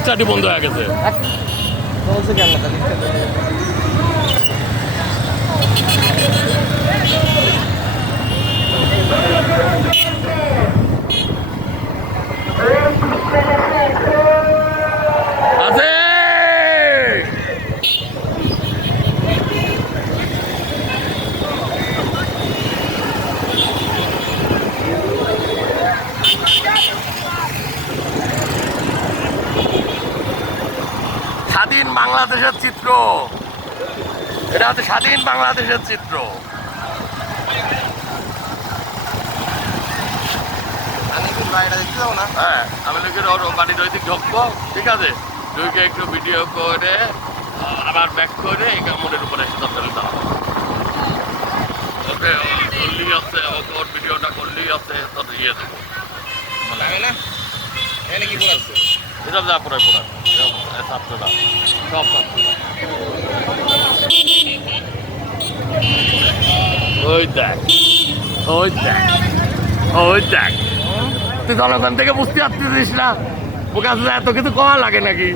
স্টার্টই বন্ধ হয়ে গেছে। বলছে কেন আছে স্বাধীন বাংলাদেশের চিত্র, এটা হচ্ছে স্বাধীন বাংলাদেশের চিত্র। হ্যাঁ, আমি লোকের ওর বাড়ির ওই দিক ঢুকবো, ঠিক আছে, ঢুকে একটু ভিডিও করে আবার ব্যাক করে এই মোড়ের উপরে এসে দরকারি দাঁড়াবো। ওকে করলেই আছে, ওকে ওর ভিডিওটা করলেই আছে, তোর ইয়ে দেবো এসব যা পুরাই পুরা ছাত্ররা সব ছাত্ররা। ওই দেখ, ওই দেখ, ওই দেখ, তুই জনগণ থেকে বুঝতে পারতেছিস না ও কাছে এত কিছু কমা লাগে নাকি?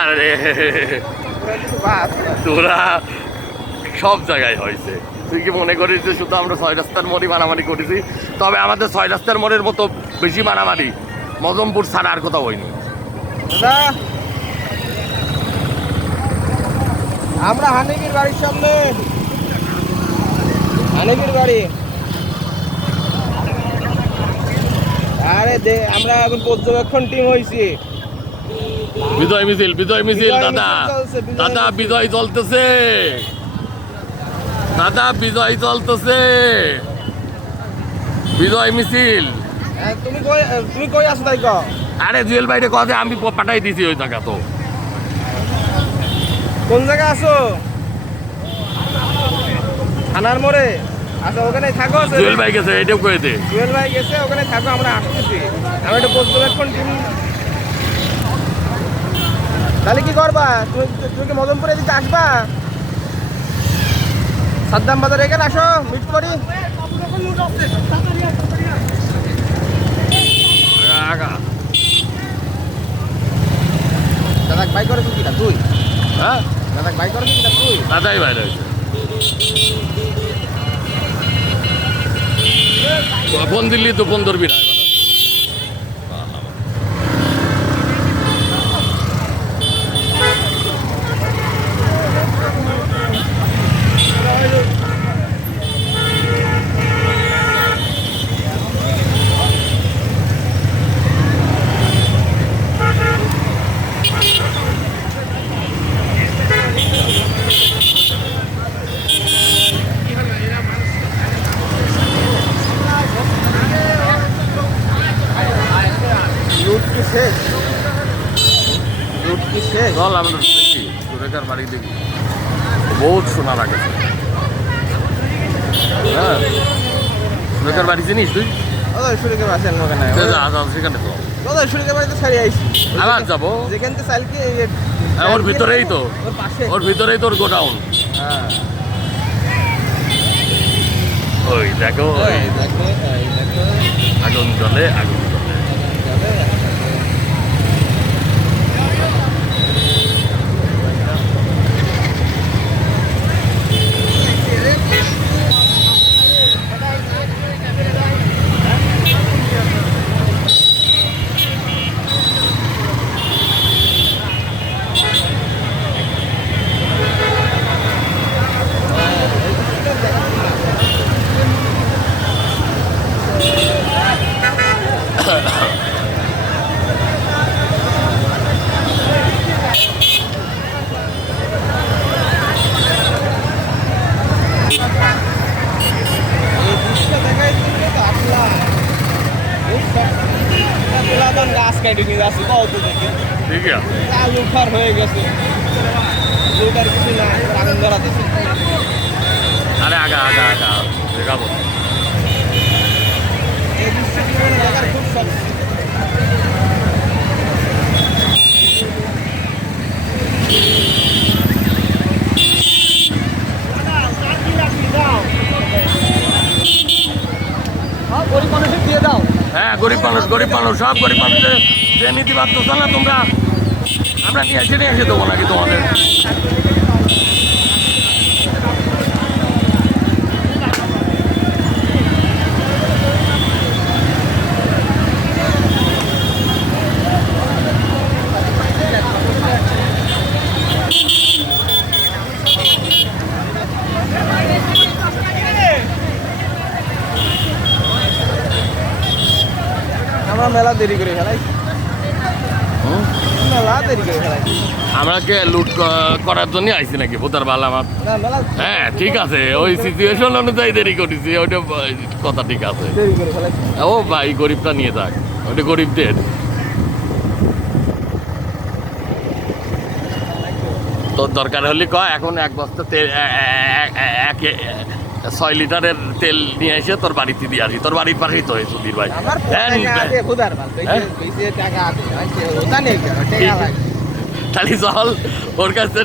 আরে তোরা সব জায়গায় হয়েছে, তুই কি মনে করিস যে শুধু আমরা 6 রাস্তার মোড়ই মারামারি করেছি? তবে আমাদের 6 রাস্তার মোড়ের মতো বেশি মারামারি মজমপুর ছাড়া আর কোথাও হয়নি। আমরা হানিফির বাড়ির সামনে, হানিফির বাড়ি। আরে দে, আমরা এখন পর্যবেক্ষণ টিম হয়েছি। বিজয় মিছিল, বিজয় মিছিল দাদা, দাদা বিজয় চলতেছে, দাদা বিজয় চলতেছে, বিজয় মিছিল। তুমি কই আছো তাই কও? আরে জুয়েল ভাইরে কথা আমি পাঠাই দিছি ওই জায়গা। তো কোন জায়গা আছো? থানার মোড়ে আচ্ছা, ওখানে থাকো। জুয়েল ভাই গেছে, এটাও করে দে। জুয়েল ভাই গেছে, ওখানে থাকো, আমরা আসতেছি। আমি একটা পর্যবেক্ষণ টিম। তাহলে কি করবা? তুমি কি মদনপুরে দিকে আসবা? সাদ্দাম বাজার এখানে আসো, মিট করি। দাদা ভাই করে কিটা তুই? হ্যাঁ, দাদা ভাই করে কিটা তুই? দাদাই ভাই রয়েছে। ফোন দিল্লি তো ফোন ধরবি না। চল আমরা দেখি সুরেখার বাড়ি দেখি, বহুত শোনা লাগে। হ্যাঁ, সুরেখার বাড়ি চিনিস তুই? সুরেখার বাড়ি সেখানে তো সুরেখার বাড়িতে ছাড়ি আইসি, আবার যাবো। যেখান থেকে চাইলকে ওর ভিতরেই তো, ওর ভিতরেই তোর গোডাউন। হ্যাঁ, ওই দেখো, ওই দেখো আগুন জ্বলে, আগুন জ্বলে। গাছ কাটি নিয়ে যাচ্ছি কত দেখে, ঠিক আছে, আলু খার হয়ে গেছে, আলুটার কিছু না, আগুন ধরাতেছে। আরে আগা আগা আগা দেখাবো। এই দৃশ্যটি মনে দেখার খুব শখ। গরিব মানুষ সব গরিব মানুষের যে নীতি বাধ্য না তোমরা, আমরা নিয়ে এসে দেবো নাকি তোমাদের? আমরা মেলা দেরি করে ফেলাই, মেলা দেরি করে ফেলাই। আমরা কে লুট করার জন্য আইছি নাকি ভোটার বাল আমার? না মেলা হ্যাঁ ঠিক আছে, ওই সিচুয়েশন অনুযায়ী দেরি করেছি, ওইটা কথা ঠিক আছে। দেরি করে ফেলাই। ও ভাই গরিবটা নিয়ে থাক, ওইটা গরিবদের। তোর দরকার হলে কয় এখন এক বস্তা তেল 6 লিটারের তেল নিয়ে এসে তোর বাড়িতে দিয়ে আসি, তোর বাড়ির পাশেই তো সুধীর ভাই। আমার হ্যাঁ, টাকা আছে খুদার মাল, হ্যাঁ? পয়সা টাকা আছে, ওটা নেই কেন টাকা লাগে। তাহলে চল ওর কাছে